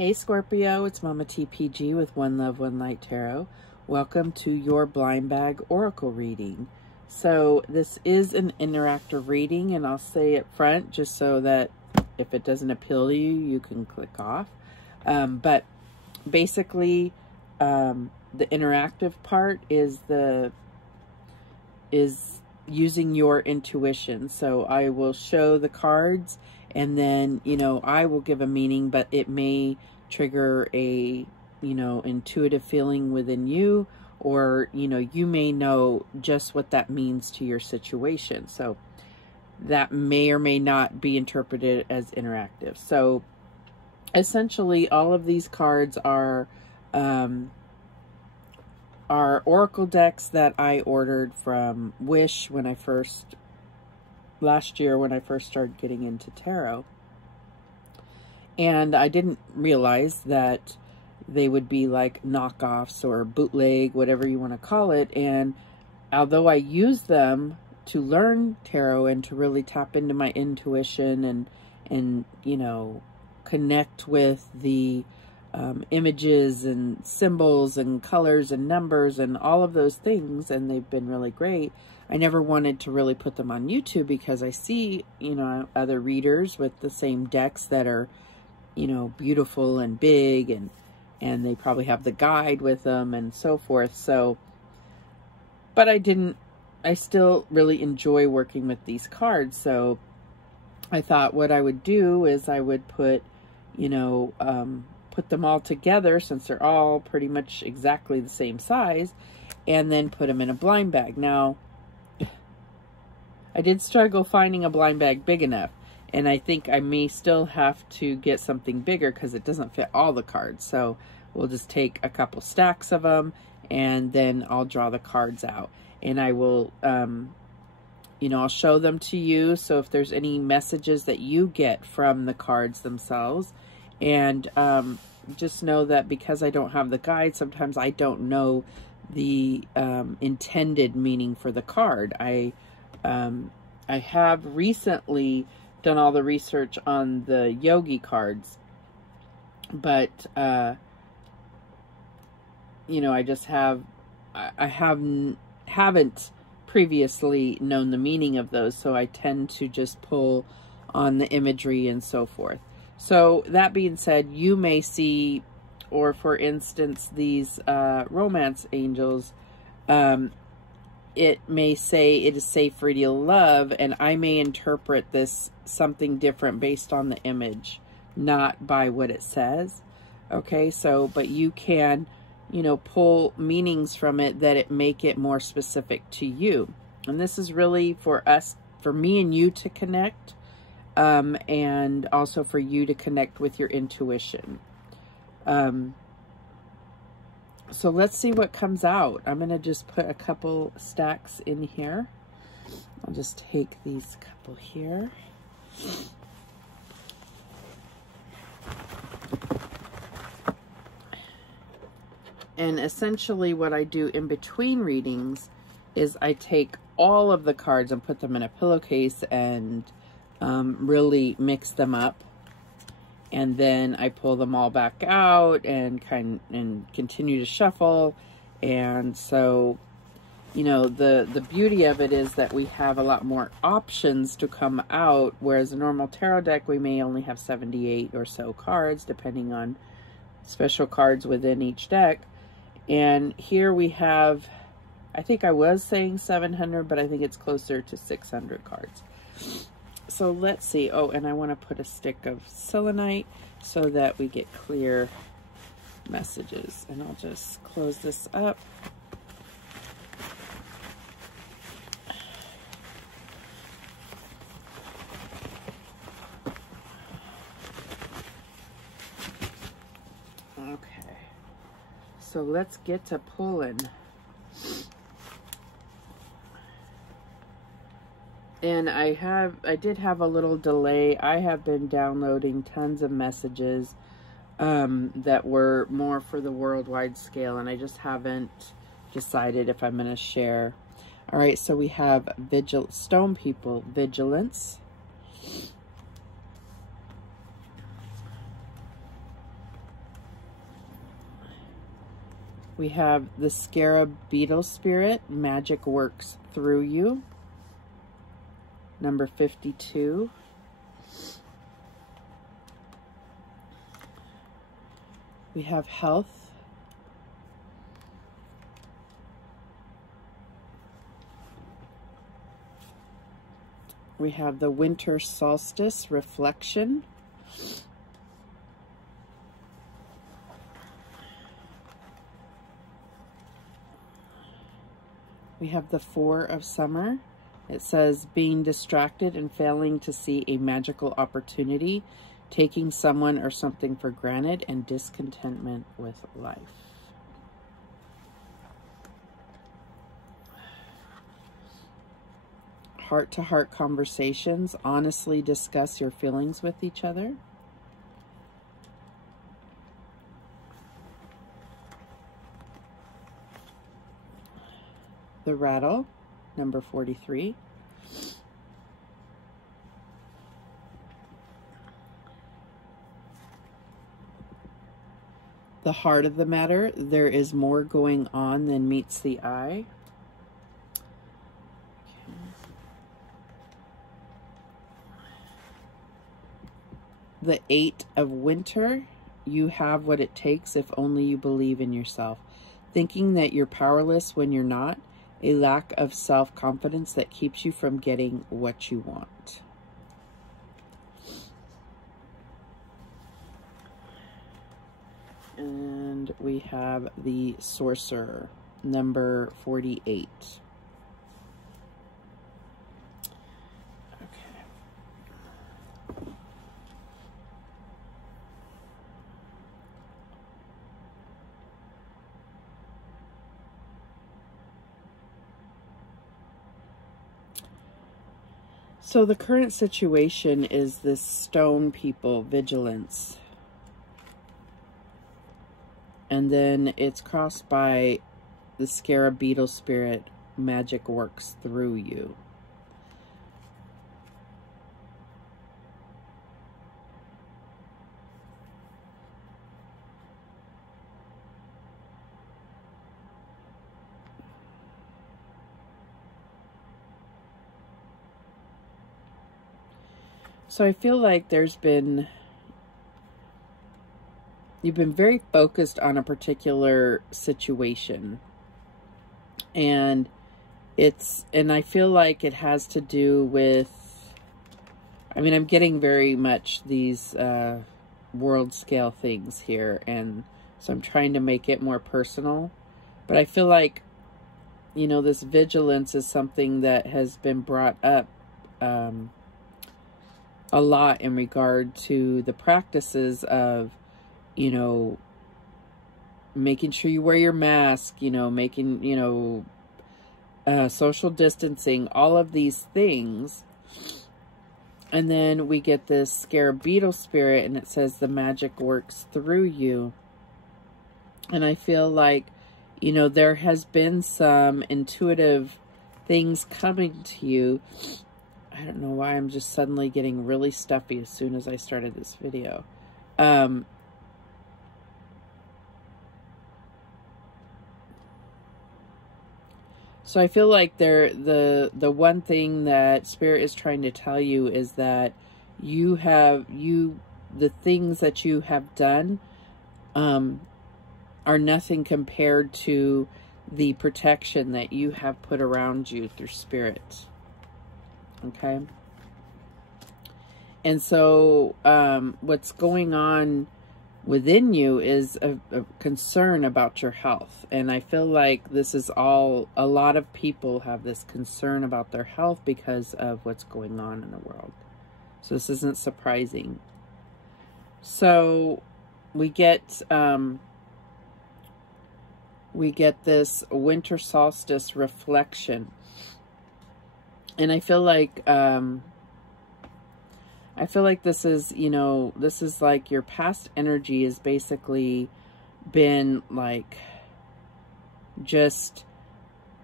Hey Scorpio, it's Mama TPG with One Love, One Light Tarot. Welcome to your blind bag oracle reading. So this is an interactive reading, and I'll say it front just so that if it doesn't appeal to you, you can click off. But basically, the interactive part is using your intuition. So I will show the cards, and then, I will give a meaning, but it may trigger a, intuitive feeling within you, or, you may know just what that means to your situation. So that may or may not be interpreted as interactive. So essentially, all of these cards are oracle decks that I ordered from Wish last year when I first started getting into tarot. And I didn't realize that they would be like knockoffs or bootleg, whatever you want to call it. And although I use them to learn tarot and to really tap into my intuition and connect with the images and symbols and colors and numbers and all of those things, and they've been really great, I never wanted to really put them on YouTube because I see, other readers with the same decks that are, beautiful and big, and they probably have the guide with them and so forth. So, but I still really enjoy working with these cards. So I thought what I would do is I would put, put them all together, since they're all pretty much exactly the same size, and then put them in a blind bag. Now, I did struggle finding a blind bag big enough, and I think I may still have to get something bigger because it doesn't fit all the cards. So we'll just take a couple stacks of them, and then I'll draw the cards out, and I will, I'll show them to you. So if there's any messages that you get from the cards themselves, and just know that because I don't have the guide, sometimes I don't know the intended meaning for the card. I have recently done all the research on the yogi cards, but I just haven't previously known the meaning of those, so I tend to just pull on the imagery and so forth. So that being said, you may see, or for instance, these romance angels, it may say it is safe for you to love, and I may interpret this something different based on the image, not by what it says. Okay, so, but you can, pull meanings from it that it make it more specific to you. And this is really for us, for me and you to connect, and also for you to connect with your intuition. So let's see what comes out. I'm going to just put a couple stacks in here. I'll just take these couple here. And essentially what I do in between readings is I take all of the cards and put them in a pillowcase and really mix them up. And then I pull them all back out and continue to shuffle. And so, the beauty of it is that we have a lot more options to come out, whereas a normal tarot deck, we may only have 78 or so cards, depending on special cards within each deck. And here we have, I think I was saying 700, but I think it's closer to 600 cards. So let's see. Oh, and I want to put a stick of selenite so that we get clear messages. And I'll just close this up. Okay. So let's get to pulling. And I did have a little delay. I have been downloading tons of messages that were more for the worldwide scale, and I just haven't decided if I'm going to share. All right, so we have Stone People, Vigilance. We have the scarab beetle spirit, magic works through you. Number 52. We have health. We have the winter solstice reflection. We have the Four of Summer. It says being distracted and failing to see a magical opportunity, taking someone or something for granted, and discontentment with life. Heart-to-heart conversations. Honestly discuss your feelings with each other. The rattle, number 43. The heart of the matter. There is more going on than meets the eye. The Eight of Winter. You have what it takes if only you believe in yourself. Thinking that you're powerless when you're not. A lack of self-confidence that keeps you from getting what you want. And we have the Sorcerer, number 48. So the current situation is this stone people, vigilance. And then it's crossed by the scarab beetle spirit, magic works through you. So I feel like you've been very focused on a particular situation. And I feel like it has to do with, I mean, I'm getting very much these world scale things here. And so I'm trying to make it more personal. But I feel like, you know, this vigilance is something that has been brought up a lot in regard to the practices of, you know, making sure you wear your mask, you know, making, you know, social distancing, all of these things. And then we get this scarab beetle spirit, and it says the magic works through you. And I feel like, you know, there has been some intuitive things coming to you. I don't know why I'm just suddenly getting really stuffy as soon as I started this video. So I feel like the one thing that Spirit is trying to tell you is that the things that you have done are nothing compared to the protection that you have put around you through Spirit. Okay. And so what's going on within you is a concern about your health. And I feel like this is a lot of people have this concern about their health because of what's going on in the world. So this isn't surprising. So we get this winter solstice reflection. And I feel like this is, you know, this is like your past energy has basically been like just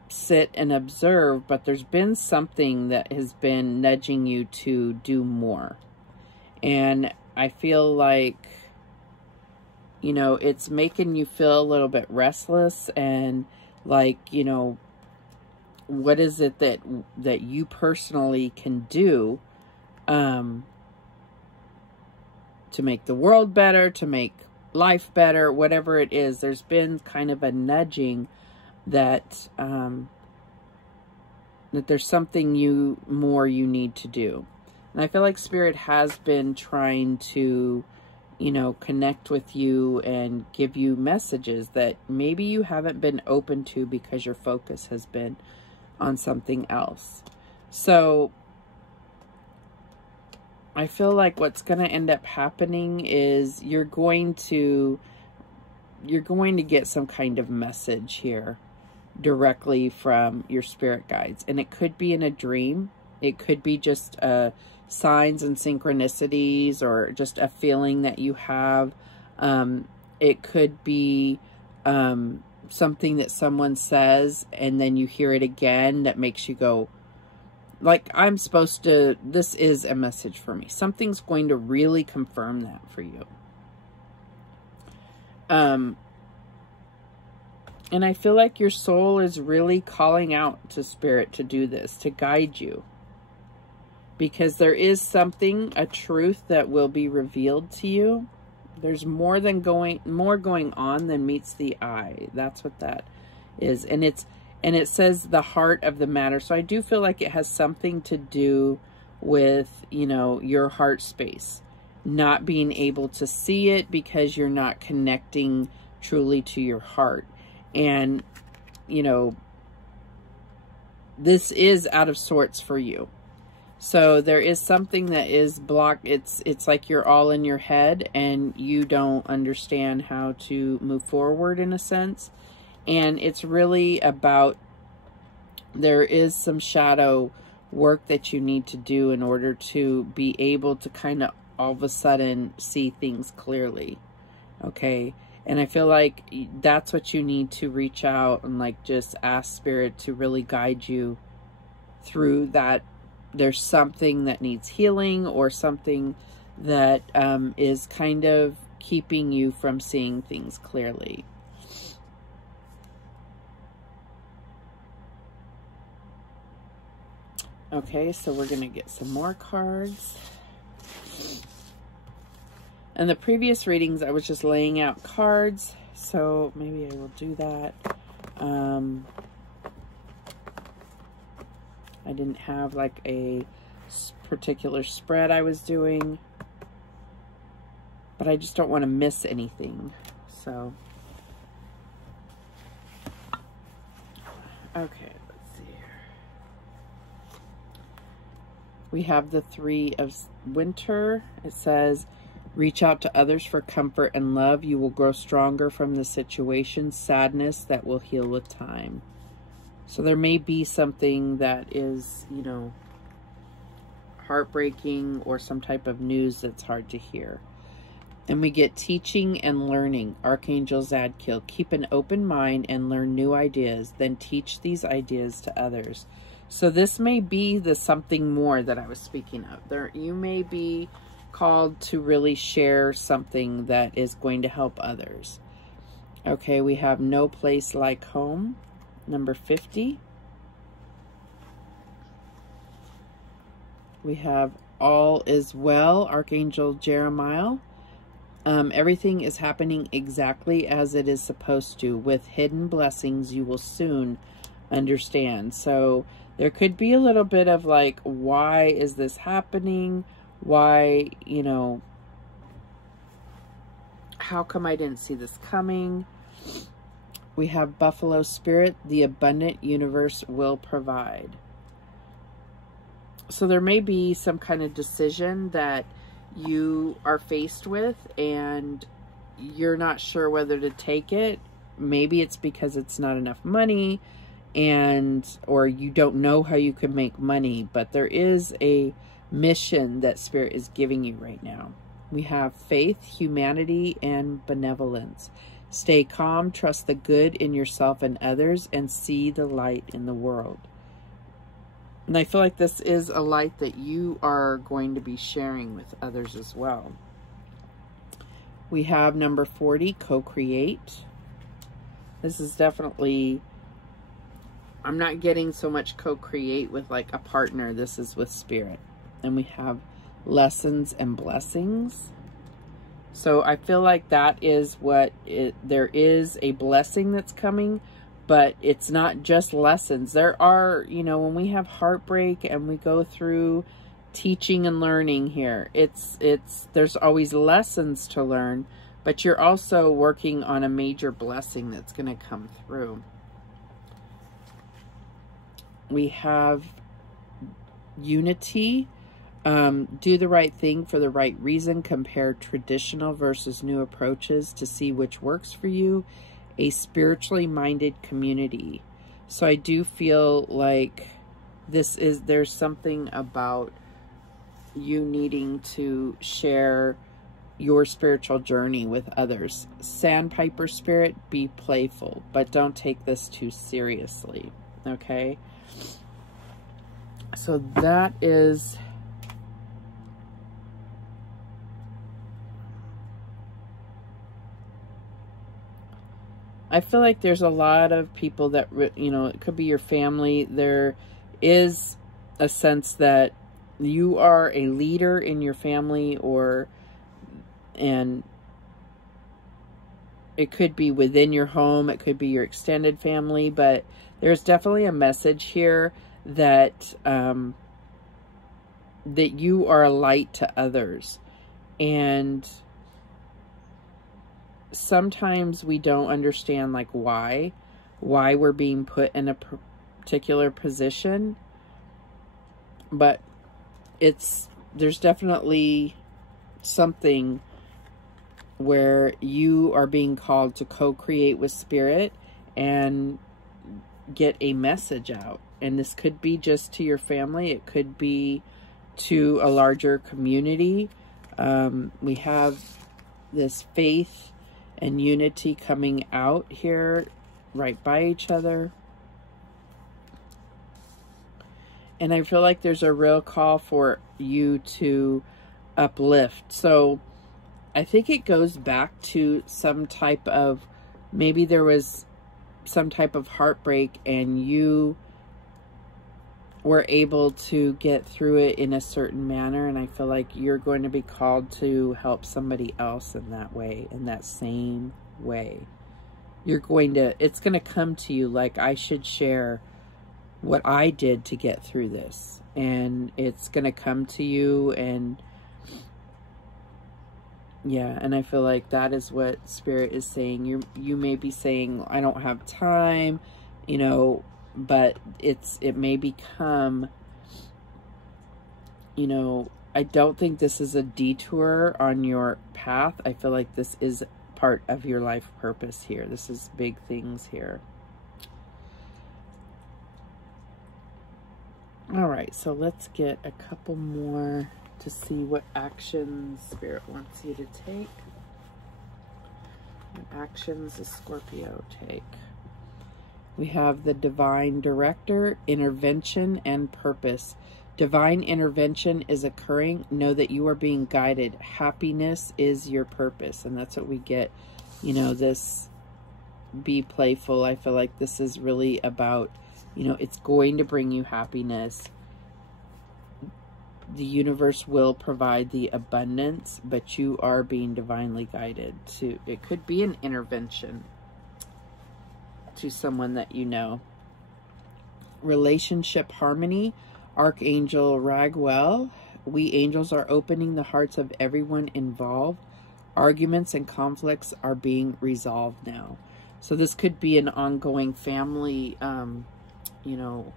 sit and observe, but there's been something that has been nudging you to do more. And I feel like, You know, it's making you feel a little bit restless and like, you know, what is it that you personally can do to make the world better, to make life better, whatever it is. There's been kind of a nudging that that there's something more you need to do. And I feel like Spirit has been trying to, you know, connect with you and give you messages that maybe you haven't been open to because your focus has been on something else. So I feel like what's going to end up happening is you're going to get some kind of message here directly from your spirit guides. And it could be in a dream. It could be just signs and synchronicities, or just a feeling that you have. It could be something that someone says and then you hear it again that makes you go, like, I'm supposed to, this is a message for me. Something's going to really confirm that for you. And I feel like your soul is really calling out to Spirit to do this, to guide you. Because there is something, a truth that will be revealed to you. There's more going on than meets the eye. That's what that is. And it says the heart of the matter. So I do feel like it has something to do with, you know, your heart space. Not being able to see it because you're not connecting truly to your heart. And, you know, this is out of sorts for you. So there is something that is blocked. It's like you're all in your head and you don't understand how to move forward in a sense. And it's really about, there is some shadow work that you need to do in order to be able to kind of all of a sudden see things clearly. Okay. And I feel like that's what you need to reach out and like just ask Spirit to really guide you through that. There's something that needs healing, or something that is kind of keeping you from seeing things clearly. Okay, so we're going to get some more cards. In the previous readings, I was just laying out cards, so maybe I will do that. I didn't have like a particular spread I was doing, but I just don't want to miss anything. So, okay, let's see here. We have the Three of Winter. It says, reach out to others for comfort and love. You will grow stronger from the situation. Sadness that will heal with time. So there may be something that is, you know, heartbreaking, or some type of news that's hard to hear. And we get teaching and learning. Archangel Zadkiel. Keep an open mind and learn new ideas. Then teach these ideas to others. So this may be the something more that I was speaking of. You may be called to really share something that is going to help others. Okay, we have No Place Like Home. Number 50. We have All Is Well, Archangel Jeremiah. Everything is happening exactly as it is supposed to. With hidden blessings, you will soon understand. So there could be a little bit of like, why is this happening? Why, you know, how come I didn't see this coming? We have Buffalo Spirit, the abundant universe will provide. So there may be some kind of decision that you are faced with and you're not sure whether to take it. Maybe it's because it's not enough money, or you don't know how you can make money, but there is a mission that Spirit is giving you right now. We have faith, humanity, and benevolence. Stay calm, trust the good in yourself and others, and see the light in the world. And I feel like this is a light that you are going to be sharing with others as well. We have number 40, co-create. This is definitely, I'm not getting so much co-create with like a partner. This is with spirit. And we have lessons and blessings. So I feel like that is what there is a blessing that's coming, but it's not just lessons. There are, you know, when we have heartbreak and we go through teaching and learning here, there's always lessons to learn, but you're also working on a major blessing that's going to come through. We have unity. Do the right thing for the right reason. Compare traditional versus new approaches to see which works for you. A spiritually minded community. So I do feel like there's something about you needing to share your spiritual journey with others. Sandpiper spirit, be playful, but don't take this too seriously. Okay? So that is... I feel like there's a lot of people that, you know, it could be your family. There is a sense that you are a leader in your family, and it could be within your home. It could be your extended family, but there's definitely a message here that, that you are a light to others. And sometimes we don't understand like why we're being put in a particular position, but there's definitely something where you are being called to co-create with spirit and get a message out. And this could be just to your family. It could be to a larger community. We have this faith and unity coming out here right by each other. And I feel like there's a real call for you to uplift. So I think it goes back to some type of, maybe there was some type of heartbreak and you were able to get through it in a certain manner. And I feel like you're going to be called to help somebody else in that way, in that same way. It's going to come to you like, I should share what I did to get through this. And it's going to come to you, and yeah, and I feel like that is what Spirit is saying. You may be saying, I don't have time, you know, but it may become, you know, I don't think this is a detour on your path. I feel like this is part of your life purpose here. This is big things here. All right, so let's get a couple more to see what actions Spirit wants you to take. What actions does Scorpio take? We have the Divine Director, Intervention, and Purpose. Divine intervention is occurring. Know that you are being guided. Happiness is your purpose. And that's what we get, you know, this be playful. I feel like this is really about, you know, it's going to bring you happiness. The universe will provide the abundance, but you are being divinely guided to, it could be an intervention to someone that you know. Relationship harmony, Archangel Raguel. We angels are opening the hearts of everyone involved. Arguments and conflicts are being resolved now. So this could be an ongoing family, you know,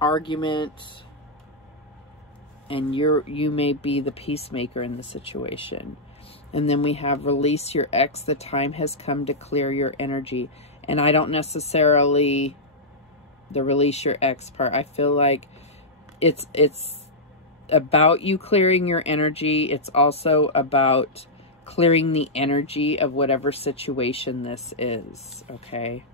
argument, and you may be the peacemaker in the situation. And then we have release your ex. The time has come to clear your energy. And I don't necessarily the release your ex part. I feel like it's about you clearing your energy. It's also about clearing the energy of whatever situation this is. Okay.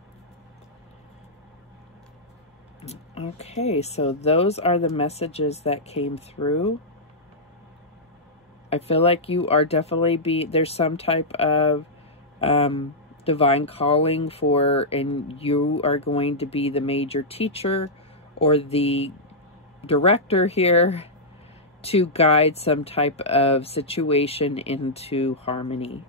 Okay, so those are the messages that came through. I feel like you are definitely there's some type of divine calling and you are going to be the major teacher or the director here to guide some type of situation into harmony.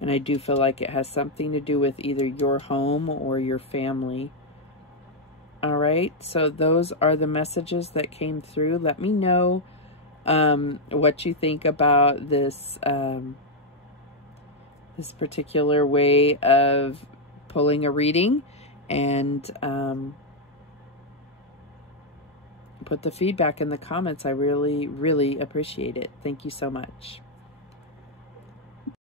And I do feel like it has something to do with either your home or your family. All right, so those are the messages that came through. Let me know what you think about this this particular way of pulling a reading, and put the feedback in the comments. I really, really appreciate it. Thank you so much.